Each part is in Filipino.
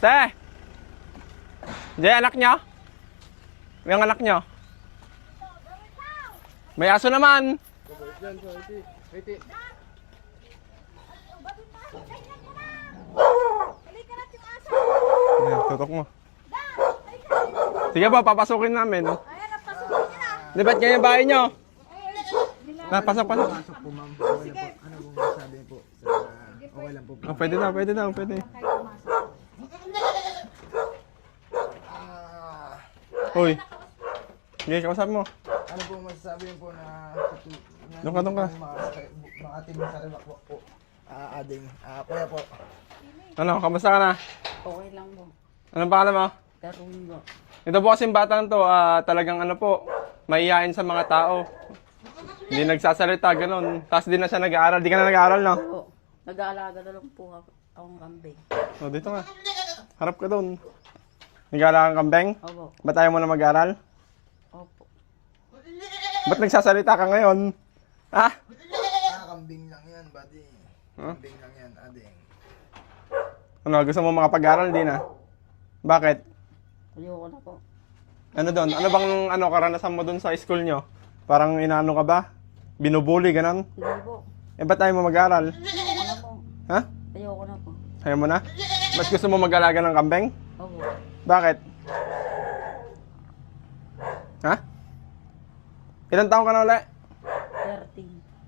Te! Diyan, anak nyo? Yung anak nyo? May aso naman. Ayan, tutok mo. Sige po, papasukin namin. Di ba't ganyan bahay nyo? Pasok. Pasok po, ma'am. Ano po masasabi po? Okay lang po. Oh, pwede na. Uy. Sige, kausap mo. Ano po masasabi po na Doon ka. mga ating sariwa po ading kuya po. Ano, kamusta ka na? Okay lang po. Anong pangalan mo? Karun po. Ito po kasing batang to, talagang ano po, mahihain sa mga tao. Hindi nagsasalita, ganun. Tapos di na siya nag-aaral. Di ka na nag-aaral, no? Oo. Nag-aalaga na lang po akong kambing. O, dito nga. Harap ka doon. Nag-aaral kang kambing? Opo. Ba't ayaw mo na mag-aaral? Opo. Ba't nagsasalita ka ngayon? Ha? Kambing lang yan, buddy. Huh? Kambing lang yan, ading. Ano, gusto mo makapag-aaral? Di na. Bakit? Ayoko na po. Ano doon? Ano bang karanasan mo doon sa school nyo? Parang inaano ka ba? Binubuli, ganun? Hindi po. Eh, ba't ayaw mo mag-aaral? Ayoko na po. Ha? Ayoko na po. Ayaw mo na? Mas gusto mo mag-alaga ng kambing? Opo. Bakit? Ha? Ilang taong ka na ulit?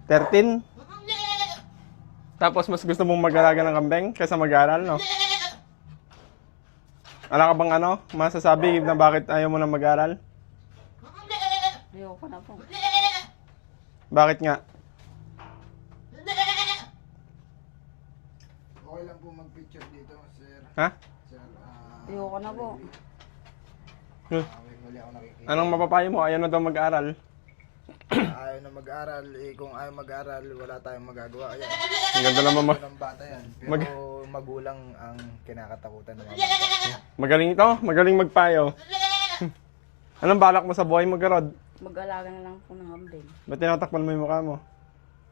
13. 13? Tapos mas gusto mong mag-alaga ng kambing kaysa mag-aaral, no? Wala ka bang masasabi na bakit ayaw mo na mag-aaral? Ayoko na po. Bakit nga? Okay lang po mag-picture dito, sir. Ha? Sir, Ayoko na po. Hmm. may muli ako nakikita. Anong mapapayo mo? Ayaw na daw mag-aaral. Ayaw na mag-aral, kung ayaw mag-aral, wala tayong magagawa. Ayan. Ang ganda naman mo. Ng bata yan. Pero magulang ang kinakatakutan ng mga bata. Magaling ito. Magaling magpayo. Anong balak mo sa buhay mo, Garod? Mag-alaga na lang po ng kambing. Ba't tinatakpan mo yung mukha mo?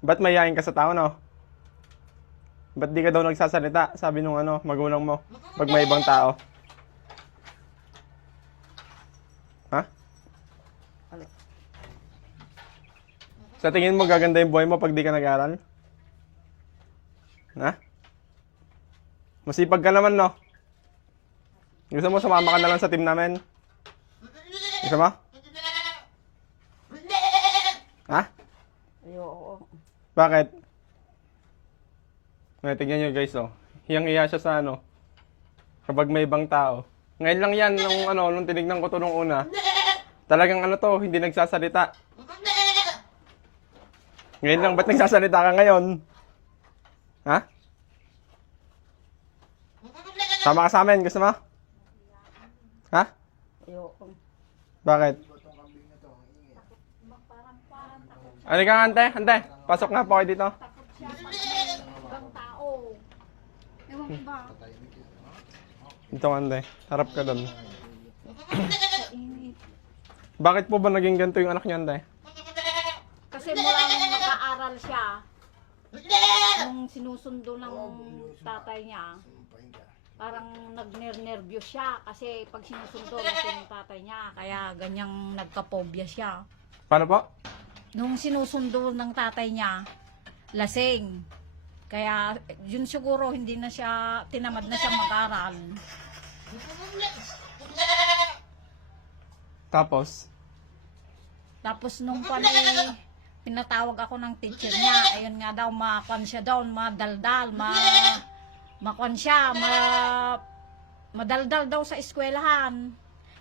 Ba't mayayain ka sa tao, no? Ba't di ka daw nagsasalita? Sabi nung magulang mo. Pag may ibang tao. Ha? Ano? Sa tingin mo gaganda yung buhay mo pag di ka nag-aral? Ha? Masipag ka naman, no? Gusto mo sumama ka na lang sa team namin? Gusto mo? Ha? Ayoko. Bakit? Ngayon, tignan nyo guys, oh. Hiyang-hiya siya sa kapag may ibang tao. Ngayon lang yan, nung tinignan ko to nung una. Talagang hindi nagsasalita. Ngayon lang, ba't nagsasalita ka ngayon? Ha? Sama ka sa amin, gusto mo? Ha? Ayoko. Bakit? Ano ka, ante? Pasok nga po kayo dito. Ibang tao. Ewan ko ba? Ito, ante. Harap ka doon. Sa init. Bakit po ba naging ganito yung anak niya, ante? Kasi mula nung nag-aaral siya, nung sinusundo ng tatay niya, parang nag-nervyos siya kasi pag sinusundo ng tatay niya, kaya ganyang nagka-phobia siya. Paano po? Nung sinusundo ng tatay niya, lasing. Kaya yun siguro hindi na siya, tinamad na siya mag-aral. Tapos? Tapos nung pinatawag ako ng teacher niya, ayun nga daw, makon siya daw, madaldal, makon siya, madaldal daw sa eskwelahan.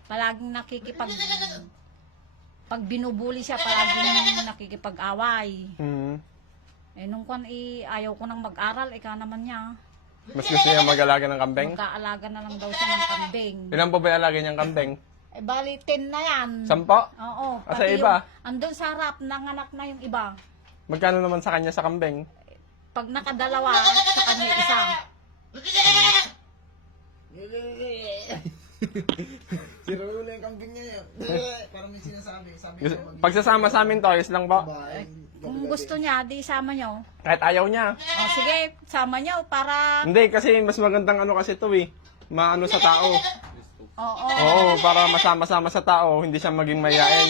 Palaging pag binubuli siya, palaging nakikipag-away. Eh nung ayaw ko nang mag-aral, ika naman niya. Mas gusto niya mag-alaga ng kambing? Magkaalaga na lang daw siya ng kambing. Ilan po ba yung alaga niyang kambing? Eh bali 10 na yan. 10? Oo. Sa pati iba? Andun sa harap, nanganak na yung iba. Magkano naman sa kanya sa kambing? Pag nakadalawa, sa kanya isa. Sira ulo yung kambing niya yan. Parang may sinasabi. Sabi niya Pagsasama sa amin to, ayos lang po. Kung gusto niya, di sama niyo. Kahit ayaw niya. O sige, sama niyo para... Hindi, kasi mas magandang kasi to eh. maano sa tao. Oo. Oo, para masama-sama sa tao, hindi siya maging mahiyain.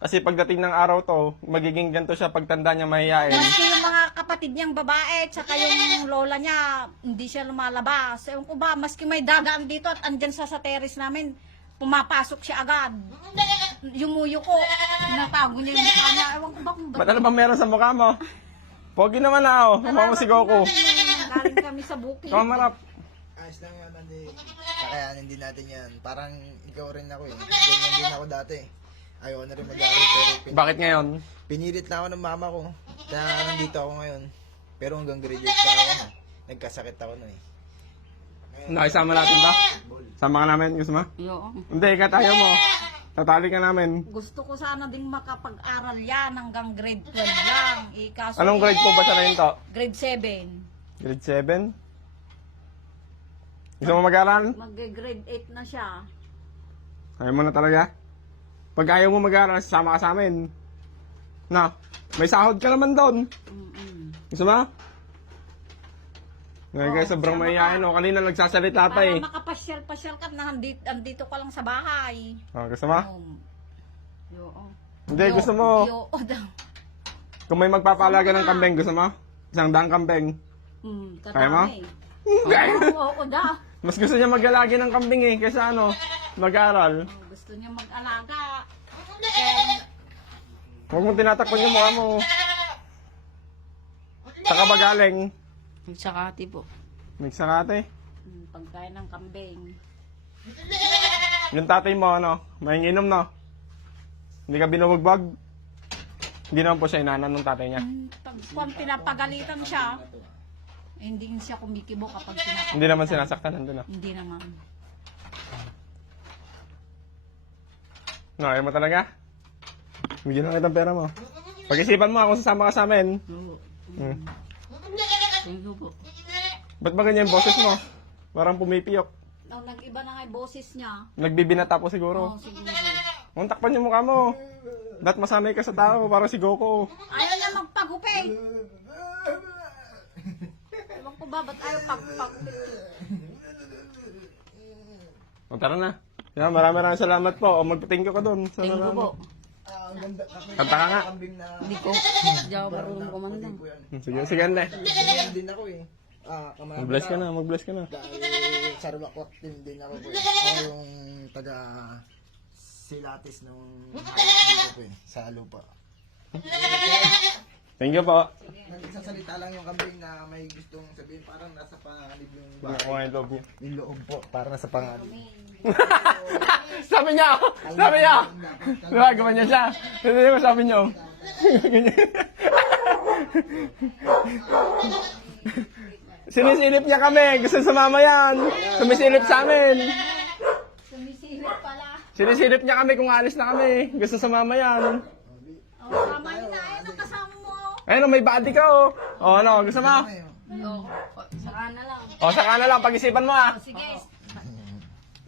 Kasi pagdating ng araw to, magiging ganito siya pagtanda niya mahiyain. Maski yung mga kapatid niyang babae, tsaka yung lola niya, hindi siya lumalabas. Ewan ko ba, maski may dagaan dito at andyan sa terrace namin, pumapasok siya agad. Yumuyo ko, tinatago niya yung mukha niya. Ewan ko ba kung Ba't ano bang meron sa mukha mo? Pogi naman na ako. Mukha mo si Goku. Galing kami sa bukid. Kamarap. Ayos lang yan, Andy. Kakayanin din natin yan. Parang ikaw rin ako eh. Ganyan din ako dati. Ayaw na rin mag-aaral pero Bakit ngayon? pinilit lang ako ng mama ko. Kaya nandito ako ngayon. Pero hanggang grade 8 pa ako na. Nagkasakit ako na eh. Nakisama natin ba? Sama ka namin, gusto mo? Ayoko. Hindi, kat ayaw mo. Tatali ka namin. Gusto ko sana ding makapag-aral yan hanggang grade 12 lang. Kaso Anong grade po ba siya ngayon to? Grade 7. Grade 7? Gusto mo mag-aral? Mag-grade 8 na siya. Ayaw mo na talaga? Pag ayaw mo mag-aral, sasama ka sa amin. Na, may sahod ka naman doon. Gusto mo? Ngayon guys, sobrang mahihayin o. Kanina nagsasalita pa Para eh. makapasyal-pasyal ka na andito ka lang sa bahay. Oh, gusto mo? Ayoko. Hindi, gusto mo. Ayoko daw. Kung may magpapalaga ng kambing, gusto mo? 100 kambing. Kaya mo? Oo daw. Mas gusto niya mag-alagi ng kambing eh, kaysa ano, mag-aral. Gusto niya mag-alaga. Kaya, Huwag mong tinatakpan yung mukha mo. Saka ba galing? Sakati po. Migsakate. pagkain ng kambing. Yung tatay mo, ano, mahinginom, no? Hindi ka binubugbag? Hindi naman po siya inanan ng tatay niya. Pag pinapagalitan siya, hindi siya kumikibo kapag pinapagalitan. Hindi naman sinasaktan nandun, no? Hindi naman. No, ayaw mo talaga? Bigyan lang kitang pera mo. Pag-isipan mo ako, sasama ka sa amin. Hmm. Thank you po. Ba't ba ganyan yung boses mo? Parang pumipiyok. Nung nag-iba na nga yung boses niya, Nagbibinata po siguro. siguro. Kung takpan yung mukha mo. Dapat masanay ka sa tao, para si Goku. Ayaw niya magpagupit. Ewan ko ba, ba't ayaw pagpagupit? O, tara na. Yan, maraming salamat po. O, magpatingin ka doon. Sa Thank you po. Ang ganda. Kanta ka nga. Kambing na... Hindi ko. Hindi ako marunong kumanda. Sige, sige, ande. Ganyan din ako eh. Mag-bless ka na, mag-bless ka na. Dahil Sarwakwak team din ako po eh. Ako yung taga Silatis nung dito po eh, sa lupa. Thank you po. Nagsasalita lang yung kambing na may gustong sabihin parang nasa panganib yung Ano ko nga yung loob niya. Yung loob po, parang nasa panganib. Sabi niya! Sabi niya! Diba, gumanyan siya. Hindi mo sabi niyo. Sinisilip niya kami. Gusto sumama yan. Sumisilip sa amin. Sumisilip pala. Sinisilip niya kami kung alis na kami. Gusto sumama yan. Tama yun na, ayun ang kasama mo. Ayun, may body ka oh. O ano, gusto mo? Oo. Saka na lang. O, saka na lang. Pag-isipan mo ah. Sige,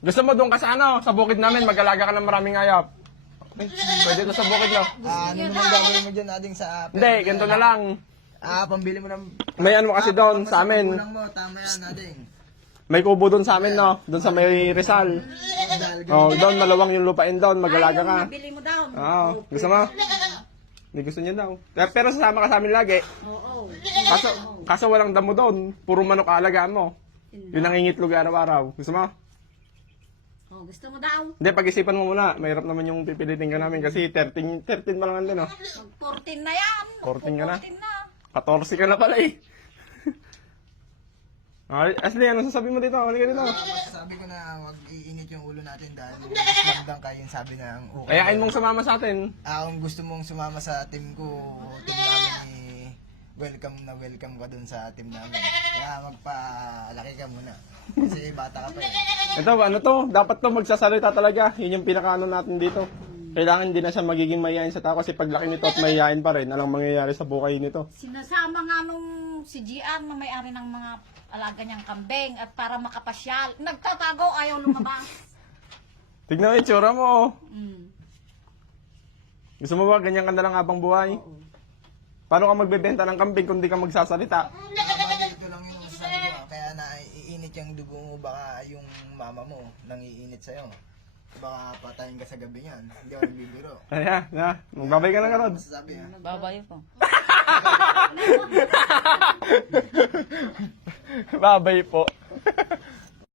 Gusto mo doon ka sa ano? Sa bukid namin. Mag-alaga ka ng maraming ayap. Pwede to sa bukid no? Ano naman gagawin mo dyan ading sa... Hindi, ganito na lang. Pambili mo ng... May ano kasi doon sa amin. Kulang mo, tama yan ading. May kubo doon sa amin, no? Doon sa may Rizal. Oh, doon malawang yung lupain doon, mag-alaga ka. nabili mo daw. Oo, gusto mo? Hindi gusto niya daw. Pero sasama ka sa amin lagi. Oo. Kaso walang damo doon. Puro manok alagaan mo. Yun ang ingitlog araw-araw. Gusto mo? Oh, gusto mo daw. Hindi, pag-isipan mo muna. Mahirap naman yung pipilitin ka namin kasi 13 pa lang andun, no? Mag-14 na yan. 14 ka na? 14 na. 14 ka na pala eh. Ashley, ano sasabi mo dito? Halika dito. Sabi ko na wag iinit yung ulo natin dahil mas magdang kayo yung sabi na ang okay. Kayain mong sumama sa atin. Kung gusto mong sumama sa team ko, team namin welcome na welcome ka dun sa team namin. Kaya magpalaki ka muna. Kasi bata ka pa eh. Ito, ano to? Dapat to magsasalita talaga. Yun yung pinakaano natin dito. Kailangan hindi na siya magiging mayayain sa tao kasi paglaki nito at mayayain pa rin, anong mangyayari sa buhay nito? Sinasama nga nung si Gian na may-ari ng mga alaga niyang kambing at para makapasyal. Nagtatago, ayaw lumabas. Tignan mo yung tsura mo. Oh. Mm. Gusto mo ba ganyan ka na lang habang buhay? Paano ka magbebenta ng kambing kung di ka magsasalita? Ito lang yung sabi ko, kaya naiinit yung dugo mo baka yung mama mo, nangiinit sa'yo. Baka patayin ka sa gabi niyan. Hindi ako nagbibiro. Ayan, na. Magbabay ka lang, Karod. Masasabi ha. Babayo po. Babay po.